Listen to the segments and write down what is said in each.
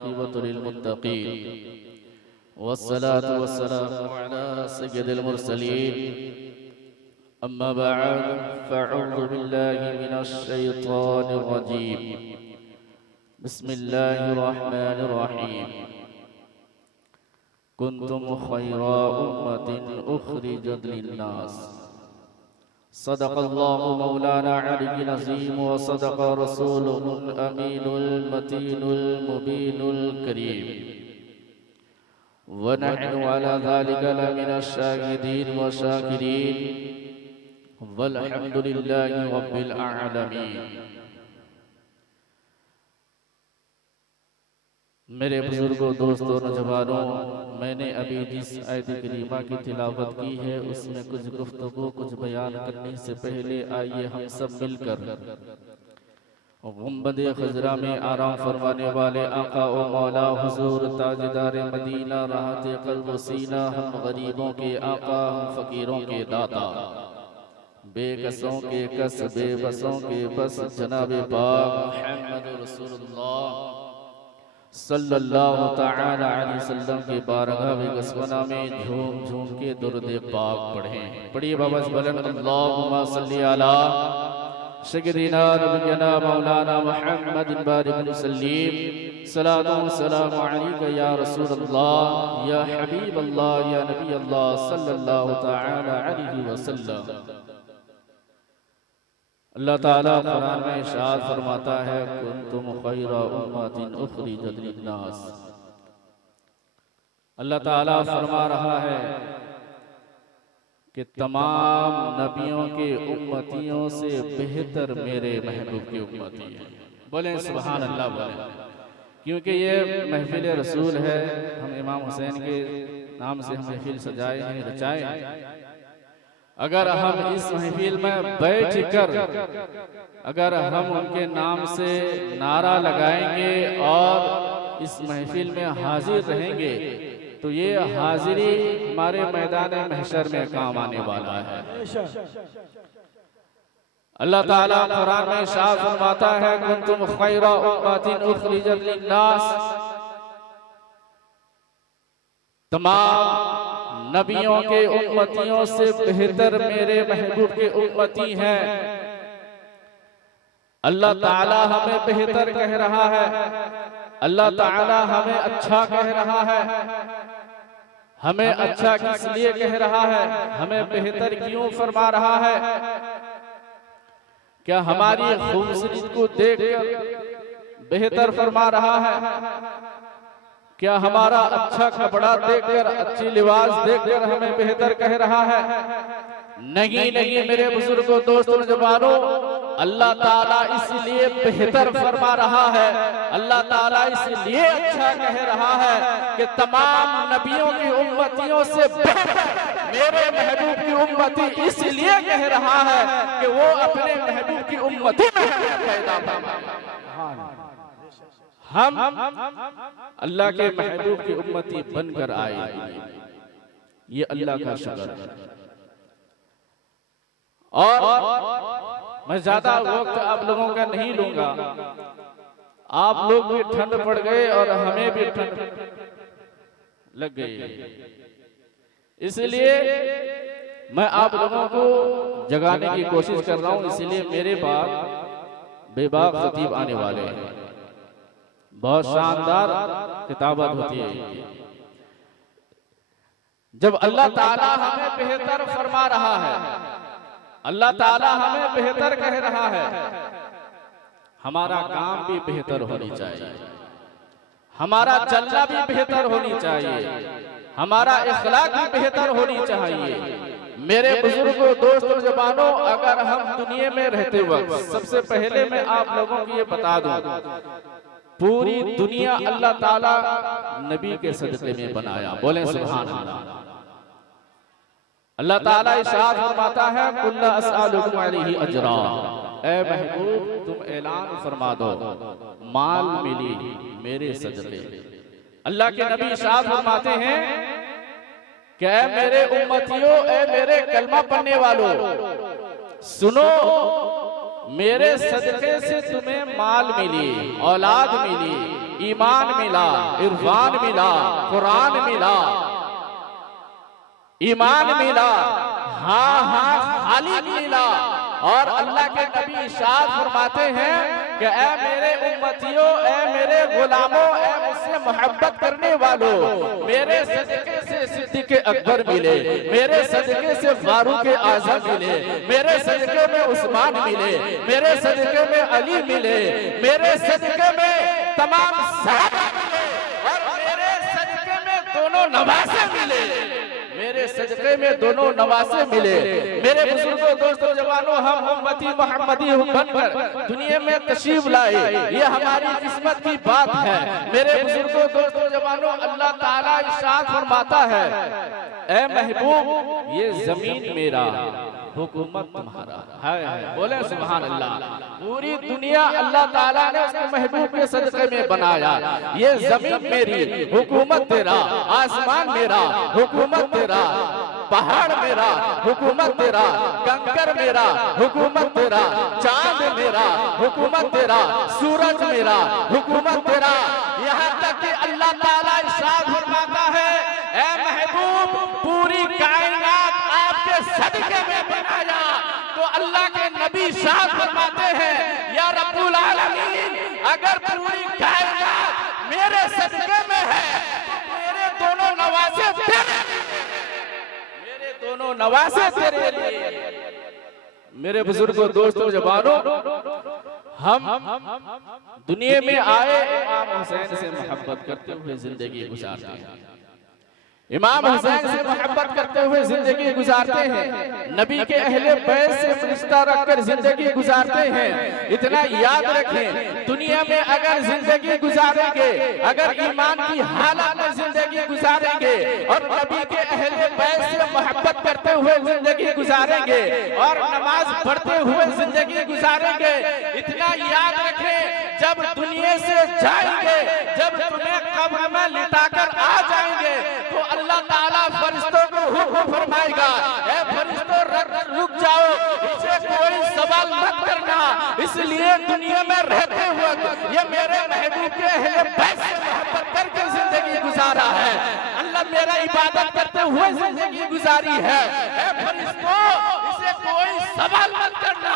ललमुत्तक़ीन वस्सलातु वस्सलामु अला सय्यदिल मुरसलीन अम्मा बअद फ़अऊज़ु बिल्लाहि मिनश शैतानिर रजीम बिस्मिल्लाहिर रहमानिर रहीम कुन्तुम खैरा उम्मतिन उख़रिजत लिन्नास सदक़ल्लाहु मौलाना अलिyyिल अज़ीम व सदक़ रसूलुहुल अमीनुल मतीनुल मुबीनुल करीम व नहनु अला ज़ालिका लमिनश शाहिदीन व शाकिरीन वल्हम्दुलिल्लाहि रब्बिल आलमीन। मेरे बुजुर्गों, दोस्तों, नौजवानों, मैंने अभी जिस आयत करीमा की तिलावत की है उसमें कुछ गुफ्तगू, कुछ बयान करने से पहले आइए हम सब मिलकर गुंबद खजरा में आराम फरमाने वाले आका ओ मौला हुजूर ताजदार मदीना राहत क़ल्ब सीना, हम गरीबों के आका, हम फकीरों के दाता, बेकसों के कस, बेबसों के बस, जनाबे पाक मुहम्मद रसूलुल्लाह सल्लल्लाहु तआला अलैहि वसल्लम के बारगाह में गसवना में झूम झूम के दुरूद पाक पढ़ें। पढ़िए बाबा बुलंद अल्लाहुम्मा सल्ली अला सय्यिदिना नबियना मौलाना मुहम्मद बारिक वसल्लिम सलातो सलामु अलैका या रसूलल्लाह या हबीबल्लाह या नबी अल्लाह सल्लल्लाहु तआला अलैहि वसल्लम। अल्लाह ताला कुरान में इरशाद फरमाता है कुन्तुम खैरा उम्मतिन उख़रिजत लिन्नास। अल्लाह ताला फरमा रहा है कि तमाम नबियों के उम्मतियों से बेहतर मेरे महबूब की उम्मती है। बोले सुभान अल्लाह बोले, क्योंकि ये महफिल रसूल है। हम इमाम हुसैन के नाम से हम महफिल सजाए हैं, रचाए हैं। अगर हम इस महफिल में बैठ कर अगर हम उनके नाम से नारा लगाएंगे और इस महफिल में हाजिर रहेंगे तो ये हाजिरी हमारे मैदान महशर में काम आने वाला है। अल्लाह ताला कुरान में इरशाद फरमाता है कुन्तुम खैरा उम्मतिन उख़रिजत लिन्नास। तमाम नबियों के उम्मतियों से बेहतर मेरे महबूब के उम्मती हैं। अल्लाह ताला हमें बेहतर कह रहा है, अल्लाह ताला हमें अच्छा कह रहा है। हमें अच्छा किस लिए कह रहा है, हमें बेहतर क्यों फरमा रहा है? क्या हमारी खूबसूरती को देखकर बेहतर फरमा रहा है? क्या हमारा अच्छा कपड़ा देखकर, अच्छी लिबास देखकर हमें बेहतर कह रहा है? नहीं नहीं मेरे बुजुर्गों, दोस्तों, नौजवानों, अल्लाह ताला इसलिए बेहतर फरमा रहा है, अल्लाह ताला इसलिए अच्छा कह रहा है कि तमाम नबियों की उम्मतियों से मेरे महबूब की उम्मती इसलिए कह रहा है कि वो अपने महबूब की उम्मती में पैदा फरमा। हम अल्लाह के महबूब की उम्मती बनकर आए, ये अल्लाह का शुक्र है। और मैं ज्यादा वक्त आप लोगों का नहीं लूंगा। आप लोग भी ठंड पड़ गए और हमें भी ठंड लग गई, इसलिए मैं आप लोगों को जगाने की कोशिश कर रहा हूं। इसलिए मेरे बाद बेबाक खतीब आने वाले हैं, बहुत शानदार किताबत होती है। जब अल्लाह ताला हमें बेहतर फरमा रहा है, अल्लाह ताला हमें बेहतर कह रहा है, हमारा काम भी बेहतर होनी चाहिए, हमारा चलना भी बेहतर होनी चाहिए, हमारा इखलाक भी बेहतर होनी चाहिए। मेरे बुजुर्गों, दोस्तों, जवानों, अगर हम दुनिया में रहते वक्त सबसे पहले मैं आप लोगों को ये बता दूं, पूरी दुनिया अल्लाह ताला नबी के सदक़े में बनाया। बोले सुभान अल्लाह। अल्लाह ताला इरशाद फरमाता है कुल्ला अस्अलुकुम अलैहि अजरा। ए महबूब, तुम ऐलान फरमा दो माल मिली मेरे सदक़े। अल्लाह के नबी इरशाद फरमाते हैं कि ऐ मेरे उम्मतियों, ऐ मेरे कलमा पढ़ने वालों, सुनो, मेरे सदक़े से तुम्हें माल मिली, औलाद मिली, ईमान मिला, इरफान मिला, कुरान मिला, ईमान मिला, हाँ हाँ खालिक मिला। और अल्लाह के नबी इरशाद फरमाते हैं कि ऐ मेरे उम्मतियों, ऐ मेरे गुलामों, ऐ मुझसे मोहब्बत करने वालों, मेरे सदके से सिद्दीक़ अकबर मिले, मेरे सदके से फारूक आज़म मिले, मेरे सदके में उस्मान मिले, मेरे सदके में अली मिले, मेरे सदके में तमाम सहाबा मिले, और मेरे सदके में दोनों नवासे मिले, मेरे सदके में दोनों नवासे मिले। मेरे बुजुर्गों, दोस्तों, जवानों, हम उम्मती मोहम्मदी बनकर दुनिया में तशरीफ लाए, ये हमारी किस्मत की बात है। मेरे बुजुर्गों, दोस्तों, जवानों, अल्लाह ताला इरशाद फरमाता है, ऐ महबूब ये जमीन मेरा, हुकूमत तुम्हारा है। बोले सुभान अल्लाह। पूरी दुनिया अल्लाह ताला ने उसके महबूब के सदक़े में बनाया। ये जमीन मेरी, हुकूमत तेरा, आसमान मेरा, हुकूमत तेरा, पहाड़ मेरा, हुकूमत तेरा, कंकर मेरा, हुकूमत तेरा, चांद मेरा, हुकूमत तेरा, सूरज मेरा, हुकूमत तेरा। यहाँ तक कि अल्लाह ताला इरशाद फरमाता है, ऐ महबूब पूरी कायनात आपके सदक़े में बनाया। तो अल्लाह के नबी इरशाद फरमाते हैं, या रब्बुल आलमीन अगर पूरी कायनात मेरे सदक़े में है तो मेरे दोनों नवासे तेरे, मेरे दोनों नवासे तेरे लिए। मेरे बुजुर्गों, दोस्तों, जवानों, हम दुनिया में आए इमाम हुसैन से मोहब्बत करते हुए जिंदगी गुजारते हैं, इमाम हुसैन से मोहब्बत करते हुए जिंदगी गुजारते हैं, नबी के अहले बैत से रिश्ता रखकर जिंदगी गुजारते हैं। इतना याद रखें, दुनिया में अगर जिंदगी गुजारेंगे, अगर ईमान की हालत में जिंदगी गुजारेंगे और नबी के अहले बैत से मोहब्बत करते हुए जिंदगी गुजारेंगे और नमाज पढ़ते हुए जिंदगी गुजारेंगे, इतना याद रखें, जब दुनिया से जाएंगे, जब तुम्हें कब्र में लिटाकर आ जाएंगे तो अल्लाह ताला फरिश्तों को हुक्म फरमाएगा, ऐ फरिश्तों रुक जाओ, इससे कोई सवाल मत करना। इसलिए दुनिया में रहते हुए ये मेरे महबूब के अहले बैत से मोहब्बत करके जिंदगी गुजारा है, अल्लाह मेरा इबादत करते हुए जिंदगी गुजारी है। ऐ फरिश्तों इससे कोई सवाल मत करना।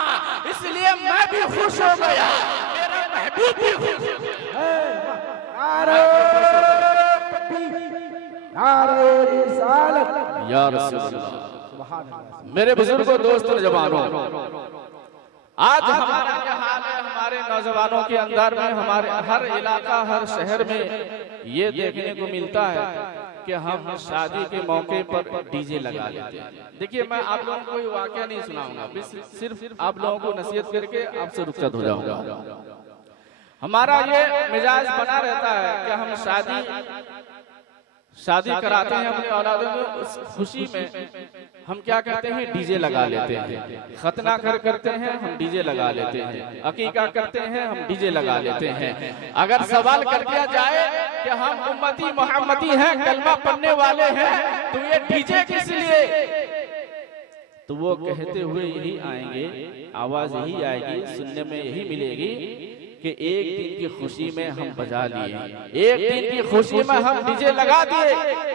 इसलिए मैं भी खुश हो गया, मेरा महबूब भी खुश हो या रसूल अल्लाह। मेरे बुजुर्गों, दोस्तों, जवानों, आज हमारा क्या हाल है, हमारे नौजवानों के अंदर में, हमारे हर इलाका, हर शहर में ये देखने को मिलता है कि हम शादी के मौके पर डीजे लगा लेते हैं। देखिए, मैं आप लोगों को कोई वाकया नहीं सुनाऊंगा, सिर्फ आप लोगों को नसीहत करके आपसे रुखसत हो जाऊंगा। हमारा ये मिजाज बना रहता है कि हम शादी कराते हैं अपने औलादों में, खुशी में हम क्या करते हैं, डीजे लगा लेते हैं। खतना करते हैं, हम डीजे लगा लेते हैं। अकीका करते हैं, हम डीजे लगा लेते हैं। अगर सवाल कर दिया जाए कि हम उम्मती मोहम्मदी हैं, कलमा पढ़ने वाले हैं, तो ये डीजे किस लिए, तो वो कहते हुए यही आएंगे, आवाज यही आएगी, सुनने में यही मिलेगी कि एक दिन की खुशी में हम बजा लिए, एक दिन की खुशी में हम डीजे लगा दिए,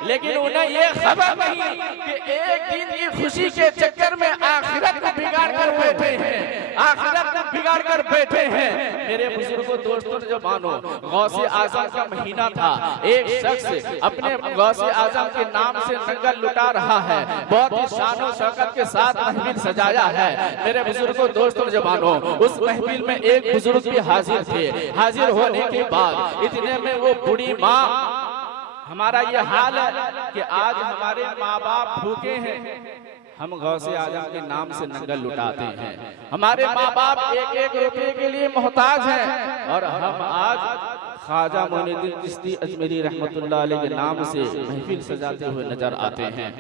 लेकिन उन्हें ये खबर नहीं कि एक दिन की खुशी के चक्कर में आखिरत को बिगाड़ कर बैठे हैं, आखिरत को बिगाड़ कर बैठे हैं। मेरे बुजुर्गों, दोस्तों, जवानों, गौसे आजम का महीना था, एक शख्स अपने गौसे आजम के नाम से नंगल लुटा रहा है, बहुत ही शानो शौकत के साथ महफिल सजाया है। मेरे बुजुर्गों, दोस्तों, जवानों, उस महफिल में एक बुजुर्ग भी हाजिर थे। हाजिर होने के बाद इतने में वो बूढ़ी माँ, हमारा ये हाल है कि आज हमारे माँ बाप भूखे हैं, हम गौसे आजम के नाम से नंगल लुटाते हैं, हमारे माँ बाप एक एक रुपए के लिए मोहताज हैं, और हम आज ख्वाजा मोइनुद्दीन चिश्ती अजमेरी रहमतुल्लाह अलैह के नाम से महफिल सजाते हुए नजर आते हैं।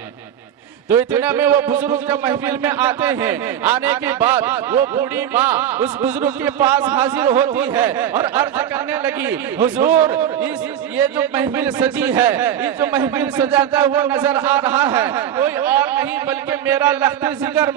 तो इतने में वो बुजुर्ग जब महफिल में आते हैं, आने के बाद वो बूढ़ी माँ उस बुजुर्ग के पास हाजिर होती है और अर्ज करने लगी, हुजूर ये जो महफिल सजी है, ये जो महफिल सजाता हुआ नजर आ रहा है, कोई और नहीं बल्कि मेरा लख्त जिगर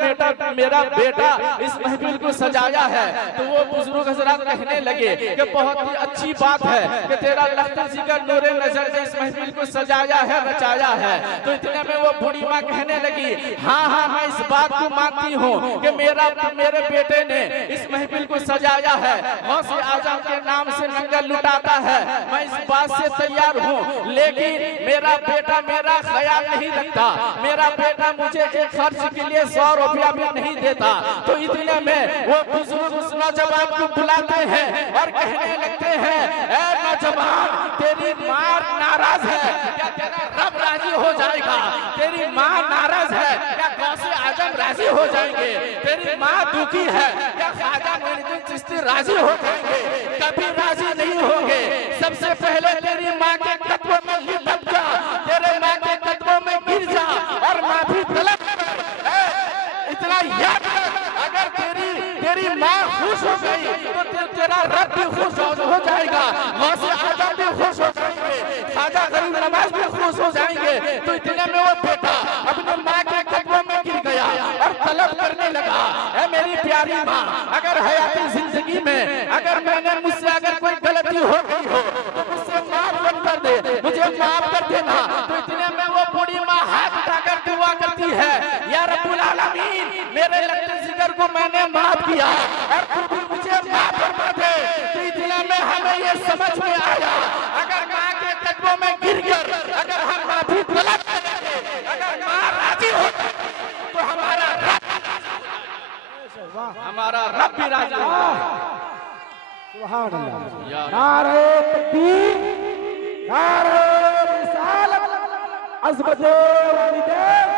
मेरा बेटा इस महफिल को सजाया है। तो वो बुजुर्ग हजरात कहने लगे कि बहुत ही अच्छी बात है कि तेरा लख्त जिगर नूरे नजर ने इस महफिल को सजाया है, रचाया है। तो इतने में वो बूढ़ी माँ कहने लगी, हाँ हाँ मैं इस बात को मानती हूँ कि मेरे बेटे ने इस महफिल को सजाया है, गौसे आजम के नाम से लंगर लुटाता है, मैं इस बात से तैयार हूँ, लेकिन मेरा बेटा मेरा ख्याल नहीं रखता, मेरा बेटा मुझे एक खर्च के लिए 100 रुपया भी नहीं देता। तो इतने में वो बुजुर्ग उस नौजवान को बुलाते हैं और कहने लगते हैं, ऐ नौजवान तेरी माँ नाराज है क्या तेरा रब राजी हो जाएगा? तेरी माँ नाराज है क्या गौसे आजम राजी हो जाएंगे? तेरी माँ दुखी है क्या ख्वाजा मोइनुद्दीन चिश्ती राजी हो जाएंगे? कभी राजी नहीं होंगे। सबसे पहले तेरी माँ के कदमों में लिपट जा, तेरे माँ के कदमों में गिर जा और माफी तलब कर। इतना याद रख, अगर तेरी माँ खुश हो गई तो तेरा रब भी खुश हो जाएगा, गौसे आजम भी खुश हो जाएंगे, ख्वाजा गरीब नवाज भी खुश हो जाएंगे। तो इतने में वो बेटा अपनी माँ के कदमों में गिर गया और तलब करने लगा, ऐ मेरी प्यारी माँ, अगर हयाती जिंदगी में अगर मुझसे अगर कोई गलती हो गई हो तो मुझसे माफ कर दे, मुझे माफ कर देना। तो इतने में वो बूढ़ी माँ हाथ उठाकर दुआ करती है, या रब्बुल आलमीन मेरे लख्त जिगर को मैंने माफ किया और तू भी मुझे माफ फरमा दे। तो इतने में हमें ये समझ में आया, अगर माँ के कदमों में गिर कर अगर हम माफी तलब करेंगे, अगर माँ राजी हो तो हमारा रब भी राजी होगा। सुभान अल्लाह। नारे तकबीर, नारे रिसालत, अज़मत वालिदैन।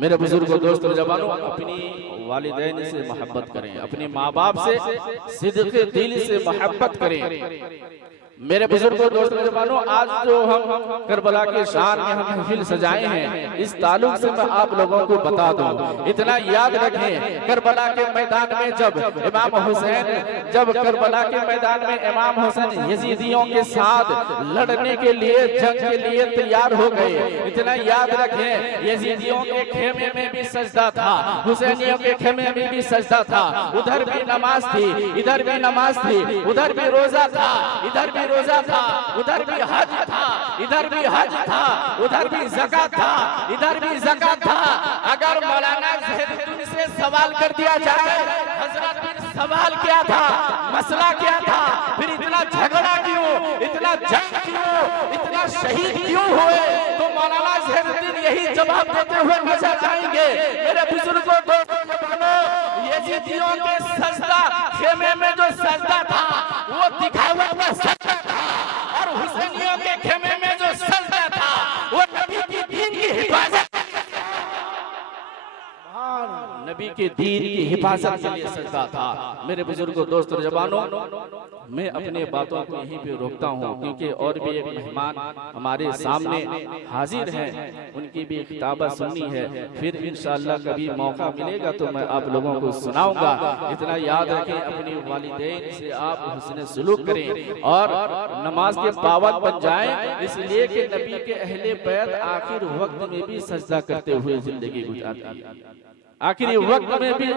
मेरे बुजुर्गों, दोस्तों, जवानों, अपनी वालिदैन से मोहब्बत करें, अपने माँ बाप से सिद्क़े दिल से मोहब्बत करें। मेरे बुजुर्गों, दोस्तों, जवानों, आज जो हम करबला के शान में हम महफिल सजाए हैं, इस ताल्लुक से मैं आप लोगों को बता दूं। इतना याद रखें, करबला के मैदान में जब करबला के मैदान में इमाम हुसैन यजीदियों के साथ लड़ने के लिए, जंग के लिए तैयार हो गए, इतना याद रखें, यजीदियों के खेमे में भी सजदा था, हुसैनियों के खेमे में भी सजदा था, उधर भी नमाज थी, इधर भी नमाज थी, उधर भी रोजा था, इधर भी रोजा था, उधर भी हज था, इधर भी हज था, उधर भी ज़कात था, इधर भी ज़कात था। अगर मौलाना ज़हीरुद्दीन से सवाल कर दिया जाए, हजरत फिर सवाल क्या था, मसला क्या था, फिर इतना झगड़ा क्यों, इतना जंग क्यों, इतना शहीद क्यों हुए, तो मौलाना ज़हीरुद्दीन यही जवाब देते हुए नजर आएंगे। मेरे बुजुर्गों, दोस्तों, यजीदियों के सजदा खेमे में जो सजदा था वो दिखावट का सजदा था, और हुसैनियों के खेमे में जो सजदा था वो नबी की दीन की हिफाजत, नबी के दीन की हिफाजत के लिए सजदा था। मेरे बुजुर्गों, दोस्तों, जवानों, मैं अपने बातों को यहीं पे रोकता हूँ, क्योंकि और भी एक मेहमान हमारे सामने हाजिर हैं, उनकी भी किताबत सुननी है, फिर इंशाअल्लाह कभी मौका मिलेगा तो मैं आप लोगों को सुनाऊंगा। इतना याद रखें, अपनी वालिदैन से आप हुस्न सुलूक करें और नमाज के पाबंद बन जाएं, इसलिए कि नबी के अहले बैत आखिर वक्त में भी सजदा करते हुए जिंदगी गुजारती है, आखिरी वक्त में भी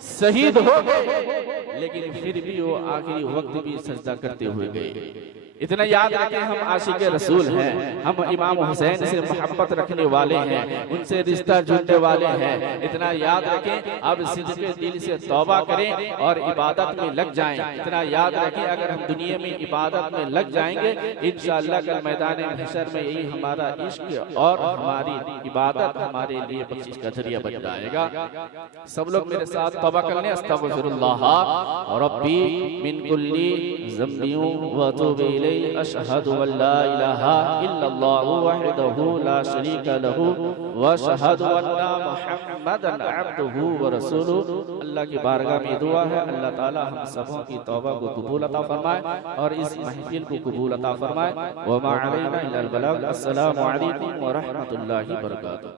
शहीद हो गए, लेकिन फिर भी वो आखिरी वक्त भी सजदा करते हुए गए। इतना याद रखें, हम आशिक रसूल हैं, हम इमाम हुसैन से मोहब्बत रखने वाले हैं, उनसे रिश्ता जुड़ने वाले हैं। इतना याद रखें, अब सिद्क़े दिल से तौबा करें और इबादत में लग जाएं। इतना याद रखें, अगर हम दुनिया में इबादत में लग जाएंगे, इंशाअल्लाह कल मैदान महशर में यही हमारा इश्क और हमारी इबादत हमारे लिए बख्शिश का जरिया बन जाएगा। सब लोग मेरे साथ तौबा कर लें। अस्तगफिरुल्लाह रब्बी मिन कुल्ली ज़म्बियों व अतूबु इलैहि, अशहदु अल्ला इलाहा इल्लल्लाहु वहदहु ला शरीका लहू व अशहदु अन्ना मुहम्मदन अब्दुहु व रसूलुहु। अल्लाह की बारगाह में दुआ है, अल्लाह ताला हम सबों की तौबा को कबूल अता फरमाए और इस महफिल को कबूल अता फरमाए। व मा अलैना इल्लल बलाग। अस्सलामु अलैकुम व रहमतुल्लाहि व बरकातुहू।